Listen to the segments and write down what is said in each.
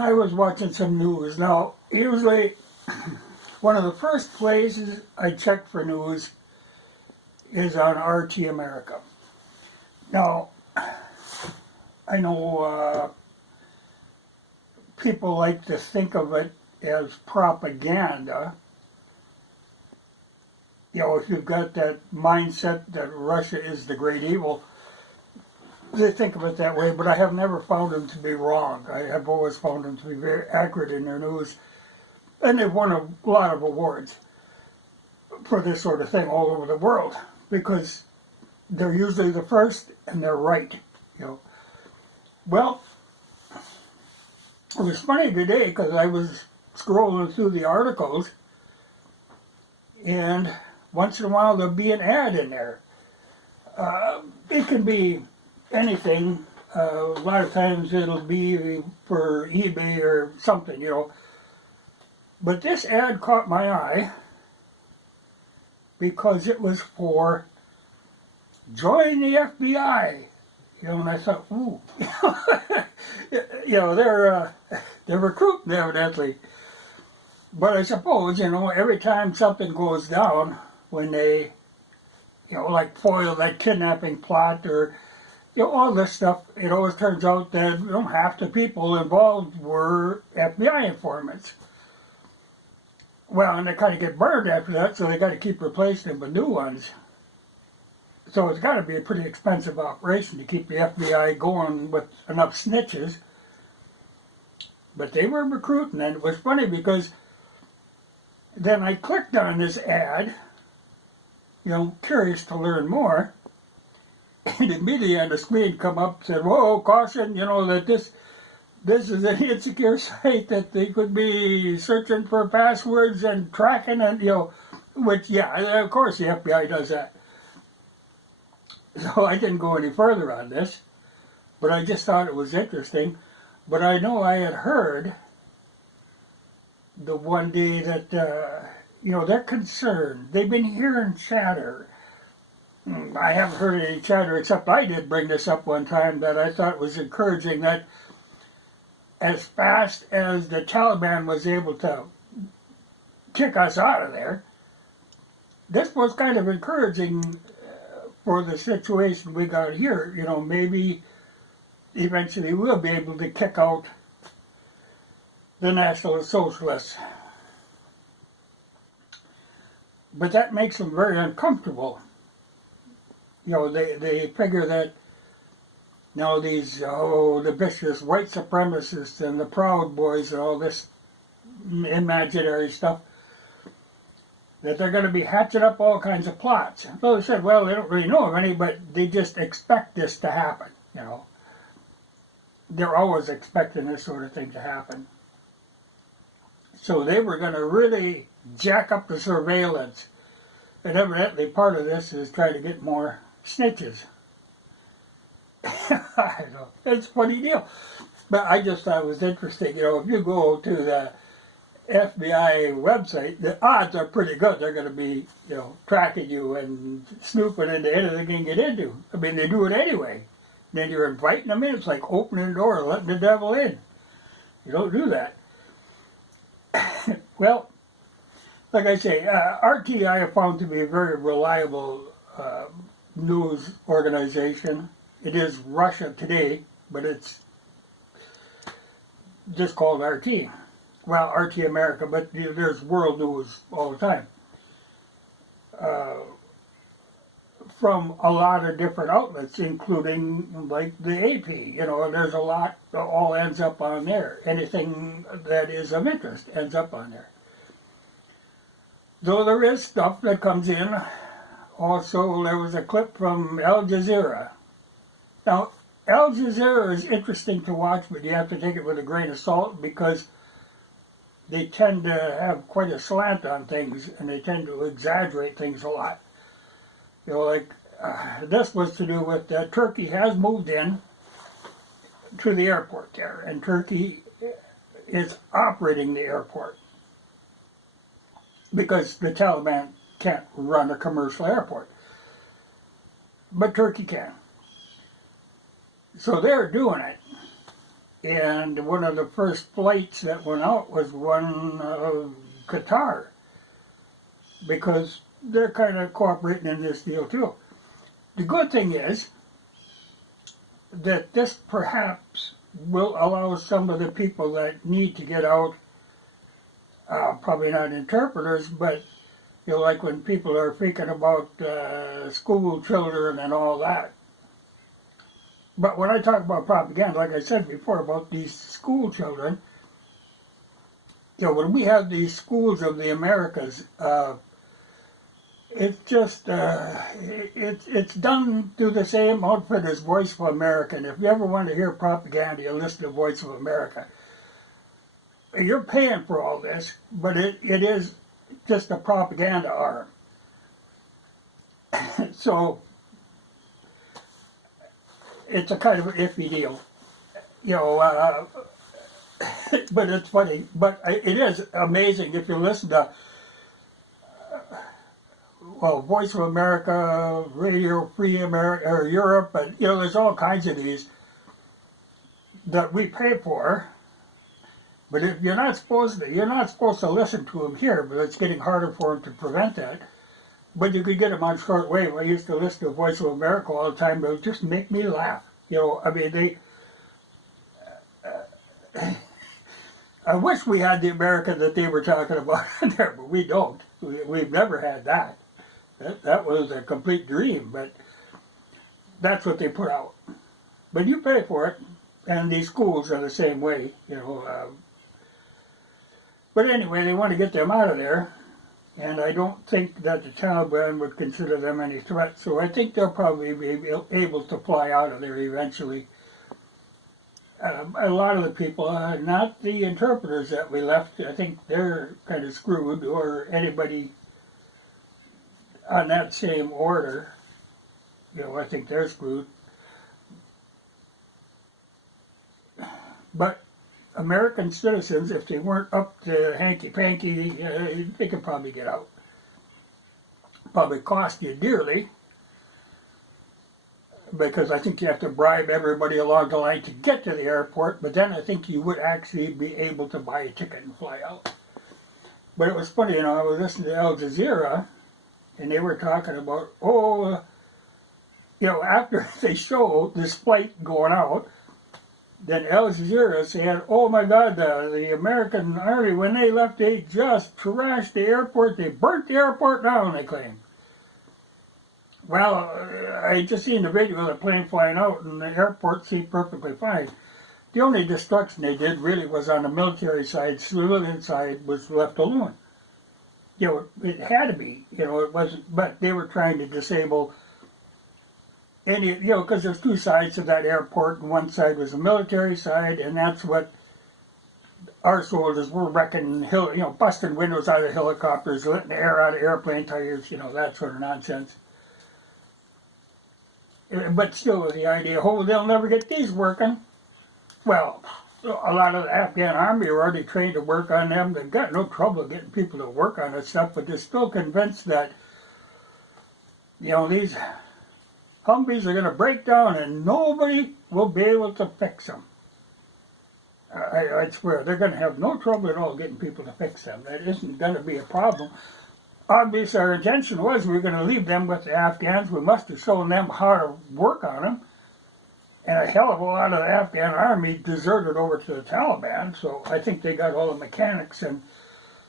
I was watching some news. Now, usually one of the first places I check for news is on RT America. Now, I know people like to think of it as propaganda. You know, if you've got that mindset that Russia is the great evil, they think of it that way, but I have never found them to be wrong. I have always found them to be very accurate in their news. And they've won a lot of awards for this sort of thing all over the world, because they're usually the first and they're right. You know. Well, it was funny today because I was scrolling through the articles, and once in a while there'll be an ad in there. It can be anything. A lot of times it'll be for eBay or something, you know. But this ad caught my eye because it was for join the FBI. You know, and I thought, ooh, you know, they're recruiting evidently. But I suppose, you know, every time something goes down, when they, you know, like foil that kidnapping plot or, you know, all this stuff, it always turns out that, you know, half the people involved were FBI informants. Well, and they kind of get burned after that, so they got to keep replacing them with new ones. So it's got to be a pretty expensive operation to keep the FBI going with enough snitches. But they were recruiting, and it was funny because then I clicked on this ad, you know, curious to learn more, and immediately on the screen come up and said, whoa, caution, you know, that this is an insecure site, that they could be searching for passwords and tracking, and, you know, which, yeah, of course the FBI does that. So I didn't go any further on this, but I just thought it was interesting. But I know I had heard the one day that, you know, they're concerned. They've been hearing chatter. I haven't heard any chatter, except I did bring this up one time that I thought was encouraging, that as fast as the Taliban was able to kick us out of there, this was kind of encouraging for the situation we got here. You know, maybe eventually we'll be able to kick out the National Socialists. But that makes them very uncomfortable. You know, they figure that now these, the vicious white supremacists and the Proud Boys and all this imaginary stuff, that they're going to be hatching up all kinds of plots. So they said, well, they don't really know of any, but they just expect this to happen, you know. They're always expecting this sort of thing to happen. So they were going to really jack up the surveillance. And evidently part of this is trying to get more snitches. I know, it's a funny deal. But I just thought it was interesting. You know, if you go to the FBI website, the odds are pretty good they're going to be, you know, tracking you and snooping into anything they can get into. I mean, they do it anyway. Then you're inviting them in. It's like opening the door and letting the devil in. You don't do that. Well, like I say, RT I have found to be a very reliable news organization. It is Russia Today, but it's just called RT. Well, RT America, but there's world news all the time. From a lot of different outlets, including like the AP, you know, there's a lot that all ends up on there. Anything that is of interest ends up on there. Though there is stuff that comes in. Also, there was a clip from Al Jazeera. Now, Al Jazeera is interesting to watch, but you have to take it with a grain of salt because they tend to have quite a slant on things, and they tend to exaggerate things a lot. You know, like this was to do with Turkey has moved in to the airport there, and Turkey is operating the airport because the Taliban can't run a commercial airport, but Turkey can. So they're doing it. And one of the first flights that went out was one of Qatar, because they're kind of cooperating in this deal too. The good thing is that this perhaps will allow some of the people that need to get out, probably not interpreters, but like when people are thinking about school children and all that. But when I talk about propaganda, like I said before about these school children, when we have these schools of the Americas, it's just, it's done through the same outfit as Voice of America. And if you ever want to hear propaganda, you listen to Voice of America. You're paying for all this, but it is just a propaganda arm. So it's a kind of an iffy deal, but it's funny. But it is amazing if you listen to, Voice of America, Radio Free America, or Europe, and there's all kinds of these that we pay for. But if you're not supposed to listen to them here, but it's getting harder for them to prevent that. But you could get them on shortwave. I used to listen to Voice of America all the time, but it would just make me laugh. I wish we had the America that they were talking about in there, but we don't. We've never had that. That was a complete dream, but that's what they put out. But you pay for it, and these schools are the same way, But anyway, they want to get them out of there, and I don't think that the Taliban would consider them any threat, so I think they'll probably be able to fly out of there eventually. A lot of the people, not the interpreters that we left, I think they're kind of screwed, or anybody on that same order, I think they're screwed. But American citizens, if they weren't up to hanky-panky, they could probably get out. Probably cost you dearly, because I think you have to bribe everybody along the line to get to the airport, but then I think you would actually be able to buy a ticket and fly out. But it was funny, I was listening to Al Jazeera, and they were talking about, after they show this flight going out, then Al Jazeera said, oh my God, the American Army, when they left, they just trashed the airport. They burnt the airport down, they claim. Well, I just seen the video of the plane flying out, and the airport seemed perfectly fine. The only destruction they did really was on the military side. Civilian side was left alone. It had to be. It wasn't. But they were trying to disable any, because there's two sides to that airport, and one side was the military side, and that's what our soldiers were wrecking, busting windows out of helicopters, letting the air out of airplane tires, that sort of nonsense. But still, the idea, they'll never get these working. Well, a lot of the Afghan army are already trained to work on them. They've got no trouble getting people to work on that stuff, but they're still convinced that, these Humvees are going to break down and nobody will be able to fix them. I swear, they're going to have no trouble at all getting people to fix them. That isn't going to be a problem. Obviously, our intention was we were going to leave them with the Afghans. We must have shown them how to work on them. And a hell of a lot of the Afghan army deserted over to the Taliban, so I think they got all the mechanics and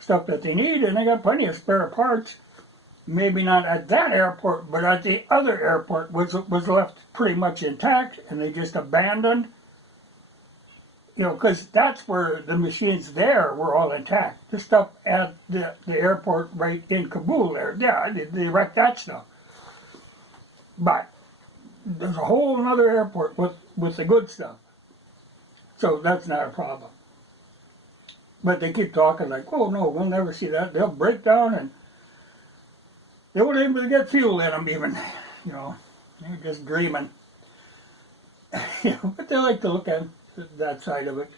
stuff that they need, and they got plenty of spare parts. Maybe not at that airport, but at the other airport was left pretty much intact, and they just abandoned. Because that's where the machines there were all intact. The stuff at the airport right in Kabul there, yeah, they wrecked that stuff. But there's a whole other airport with the good stuff. So that's not a problem. But they keep talking like, oh no, we'll never see that. They'll break down and they won't able to get fuel in them even. They're just dreaming. But they like to look at that side of it.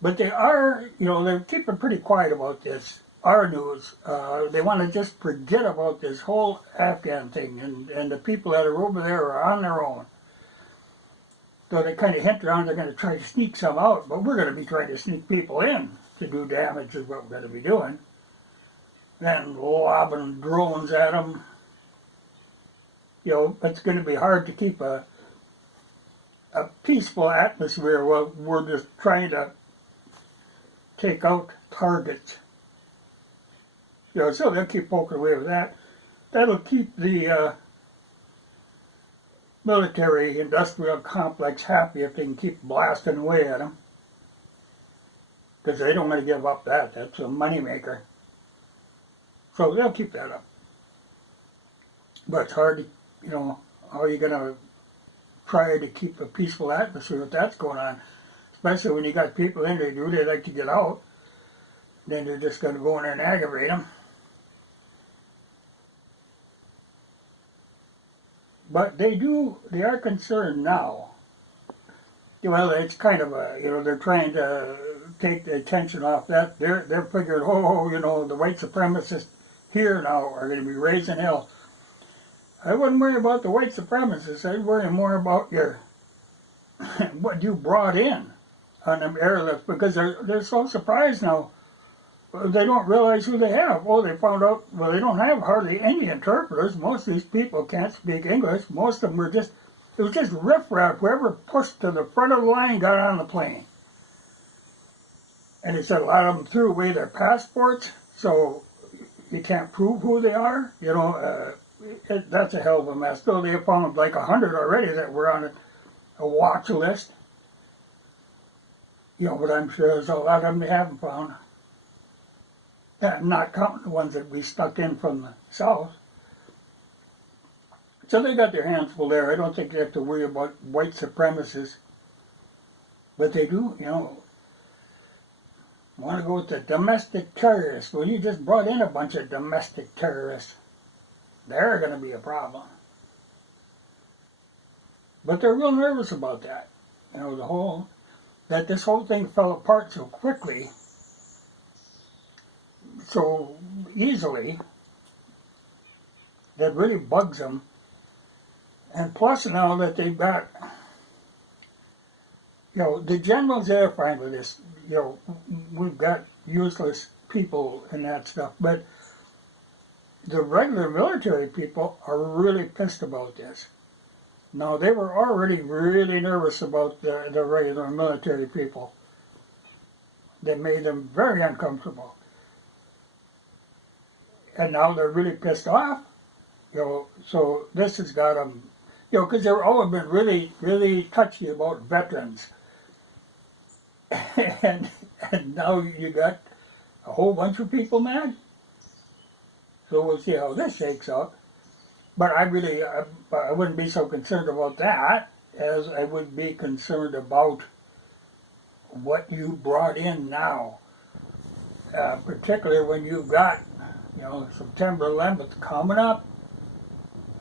But they are, they're keeping pretty quiet about this. Our news, they want to just forget about this whole Afghan thing, and the people that are over there are on their own. So they kind of hint around they're going to try to sneak some out, but we're going to be trying to sneak people in to do damage is what we're going to be doing. Then lobbing drones at them. You know, it's going to be hard to keep a peaceful atmosphere while we're just trying to take out targets. You know, so they'll keep poking away with that. That'll keep the military-industrial complex happy if they can keep blasting away at them. Because they don't want to give up that. That's a moneymaker. So they'll keep that up. But it's hard to, you know, how are you going to try to keep a peaceful atmosphere if that's going on? Especially when you got people in there, they like to get out. Then they're just going to go in there and aggravate them. But they are concerned now. Well, it's kind of a, you know, they're trying to take the attention off that. They're figuring, oh, you know, the white supremacists here now are going to be raising hell. I wouldn't worry about the white supremacists. I'd worry more about your what you brought in on them airlifts, because they're so surprised now. They don't realize who they have. Oh, they found out, well, they don't have hardly any interpreters. Most of these people can't speak English. Most of them were just, it was just riffraff. Whoever pushed to the front of the line got on the plane. And he said a lot of them threw away their passports, so you can't prove who they are. You know, that's a hell of a mess. Though they found like 100 already that were on a watch list. You know, but I'm sure there's a lot of them they haven't found. Not counting the ones that we stuck in from the south. So they got their hands full there. I don't think they have to worry about white supremacists. But they do, you know, want to go with the domestic terrorists. Well, you just brought in a bunch of domestic terrorists. They're going to be a problem. But they're real nervous about that. You know, that this whole thing fell apart so quickly, so easily, that really bugs them. And plus now that they've got, you know, the generals are fine with this. You know, we've got useless people and that stuff, but the regular military people are really pissed about this. Now, they were already really nervous about the regular military people. That made them very uncomfortable. And now they're really pissed off. You know, so this has got them, you know, because they've always been really, really touchy about veterans. and now you got a whole bunch of people mad. So we'll see how this shakes out. But I wouldn't be so concerned about that as I would be concerned about what you brought in now. Particularly when you've got, you know, September 11th coming up.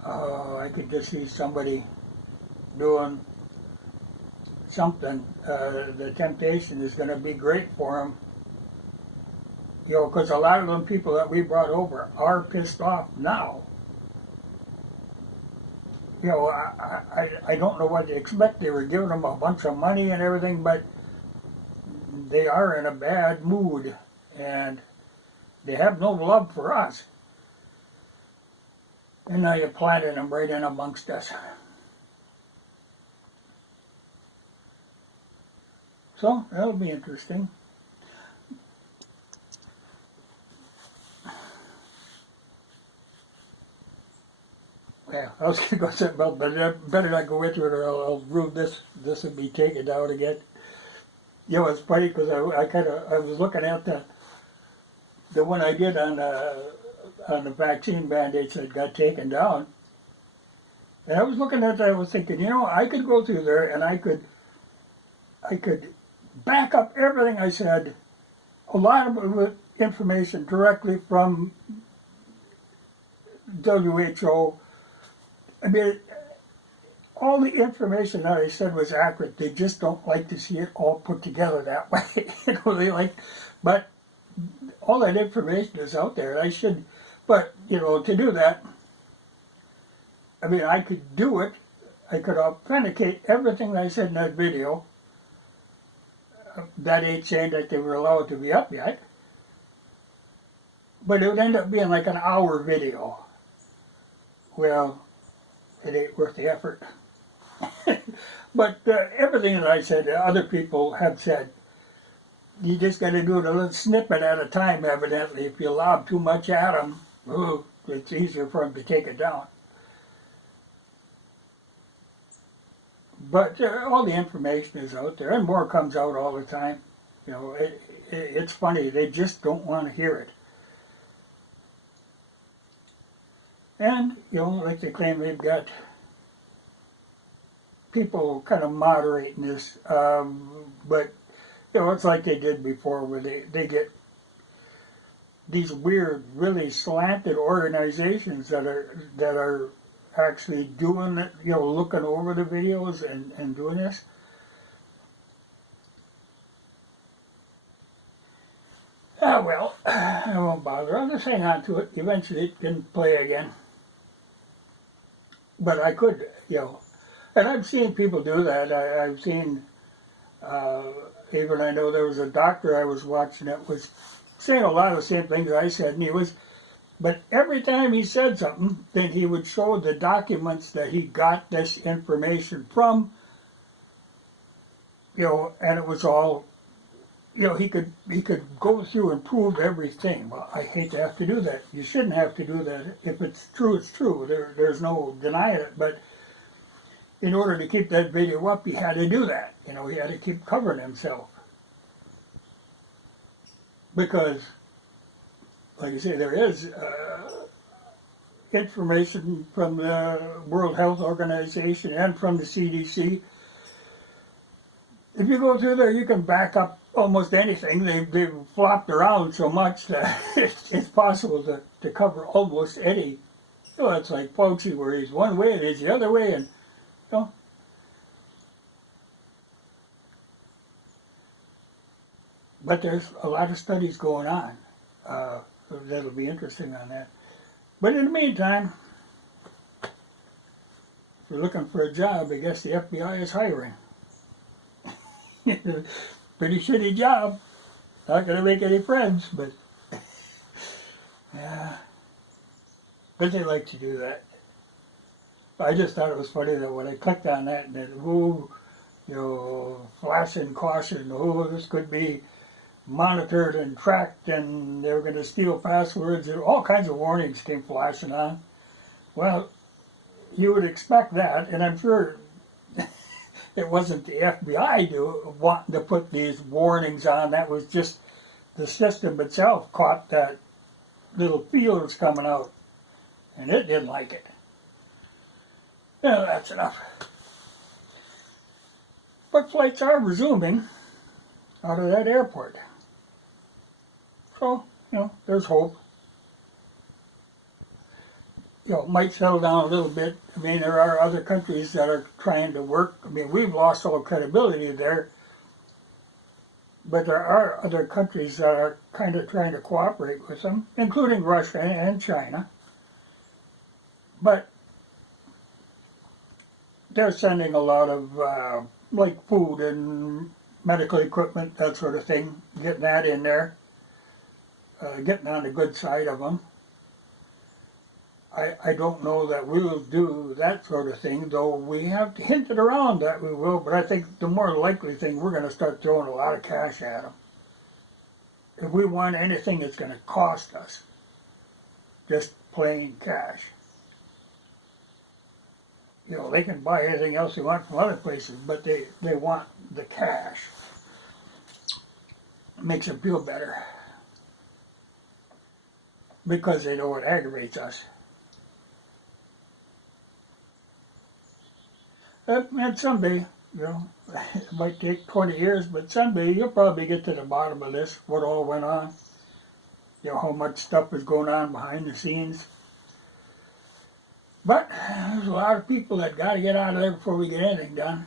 I could just see somebody doing something. The temptation is going to be great for them. You know, because a lot of them people that we brought over are pissed off now. You know, I don't know what to expect. They were giving them a bunch of money and everything, but they are in a bad mood, and they have no love for us. And now you're planting them right in amongst us. So, that'll be interesting. Yeah, I was going to go something else, but I better not go into it or I'll ruin this. This will be taken down again. You know, it's funny because I was looking at the one I did on the vaccine mandates that got taken down. And I was looking at that, I was thinking, you know, I could go through there and I could back up everything I said, a lot of information directly from WHO. I mean, all the information that I said was accurate. They just don't like to see it all put together that way. You know, they like, but all that information is out there. I should, but you know, to do that, I mean, I could do it. I could authenticate everything I said in that video. That ain't saying that they were allowed to be up yet. But it would end up being like an hour video. Well, it ain't worth the effort. But everything that I said, other people have said. You just got to do it a little snippet at a time, evidently. If you lob too much at them, it's easier for them to take it down. But all the information is out there, and more comes out all the time. You know, it's funny. They just don't want to hear it. And, you know, like they claim they've got people kind of moderating this, but, you know, it's like they did before, where they get these weird, really slanted organizations that are actually doing it, you know, looking over the videos and doing this. Ah, well, I won't bother. I'll just hang on to it. Eventually it can play again. But I could, you know, and I've seen people do that. I've seen, even I know there was a doctor I was watching that was saying a lot of the same things I said, and but every time he said something, then he would show the documents that he got this information from, you know, and it was all, you know, he could go through and prove everything. Well, I hate to have to do that. You shouldn't have to do that. If it's true, it's true. There's no denying it. But in order to keep that video up, he had to do that. You know, he had to keep covering himself. Because, like I say, there is information from the World Health Organization and from the CDC. If you go through there, you can back up almost anything. They've flopped around so much that it's possible to cover almost any. You know, it's like Fauci, where he's one way and he's the other way, and you know. But there's a lot of studies going on. That'll be interesting on that. But in the meantime, if you're looking for a job, I guess the FBI is hiring. Pretty shitty job. Not going to make any friends, but yeah. But they like to do that. I just thought it was funny that when I clicked on that, and then, ooh, you know, flashing caution, oh, this could be monitored and tracked, and they were going to steal passwords, and all kinds of warnings came flashing on. Well, you would expect that, and I'm sure it wasn't the FBI wanting to put these warnings on. That was just the system itself caught that little feelers coming out, and it didn't like it. Well, that's enough. But flights are resuming out of that airport. So, you know, there's hope. You know, it might settle down a little bit. I mean, there are other countries that are trying to work. I mean, we've lost all credibility there. But there are other countries that are kind of trying to cooperate with them, including Russia and China. But they're sending a lot of, like, food and medical equipment, that sort of thing, getting that in there, getting on the good side of them. I don't know that we'll do that sort of thing, though we have hinted around that we will, but I think the more likely thing, we're going to start throwing a lot of cash at them. If we want anything, it's going to cost us. Just plain cash. You know, they can buy anything else they want from other places, but they want the cash. It makes them feel better. Because they know it aggravates us. And someday, you know, it might take 20 years, but someday you'll probably get to the bottom of this, what all went on. You know, how much stuff was going on behind the scenes. But there's a lot of people that got to get out of there before we get anything done.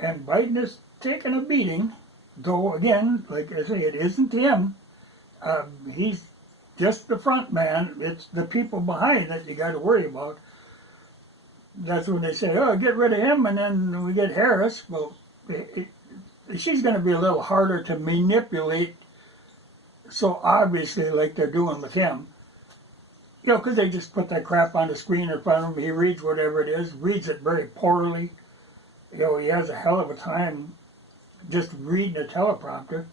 And Biden is taking a beating, though again, like I say, it isn't him. He's just the front man. It's the people behind that you got to worry about. That's when they say, oh, get rid of him, and then we get Harris. Well, she's going to be a little harder to manipulate so obviously like they're doing with him. You know, because they just put that crap on the screen in front of him. He reads whatever it is, reads it very poorly. You know, he has a hell of a time just reading a teleprompter.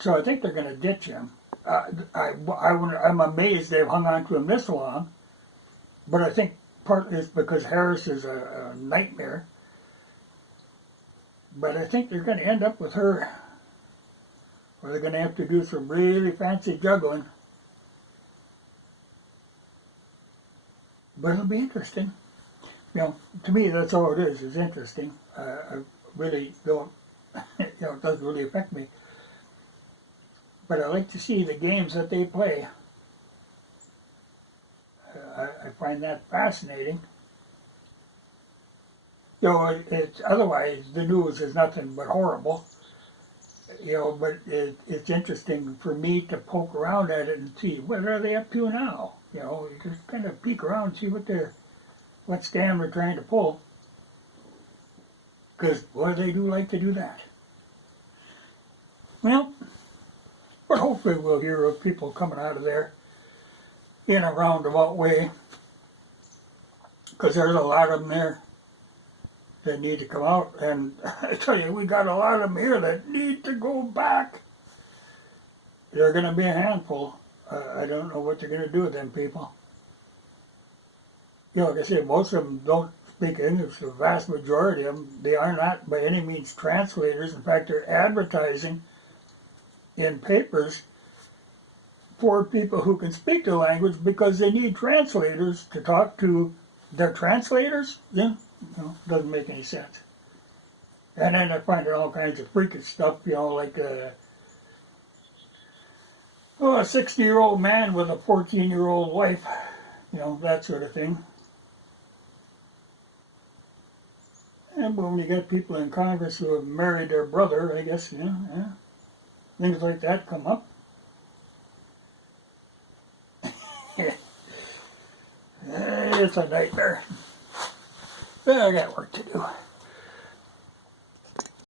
So I think they're going to ditch him. I'm amazed they've hung on to him this long. But I think partly it's because Harris is a nightmare. But I think they're going to end up with her, or they're going to have to do some really fancy juggling. But it'll be interesting. You know, to me, that's all it is interesting. I really don't, you know, it doesn't really affect me. But I like to see the games that they play. I find that fascinating. You know, it's otherwise the news is nothing but horrible. You know, but it's interesting for me to poke around at it and see what are they up to now. You know, you just kind of peek around and see what scam they're trying to pull. Because boy, they do like to do that. Well, but hopefully we'll hear of people coming out of there in a roundabout way, because there's a lot of them there that need to come out, and I tell you, we got a lot of them here that need to go back. They're going to be a handful. I don't know what they're going to do with them people. You know, like I said, most of them don't speak English. The vast majority of them, they are not by any means translators. In fact, they're advertising in papers for people who can speak the language because they need translators to talk to their translators. Then, you know, doesn't make any sense. And then I find all kinds of freakish stuff, you know, like a 60-year-old man with a 14-year-old wife, you know, that sort of thing. And when you got people in Congress who have married their brother, I guess, you know, yeah, things like that come up. It's a nightmare. But I got work to do.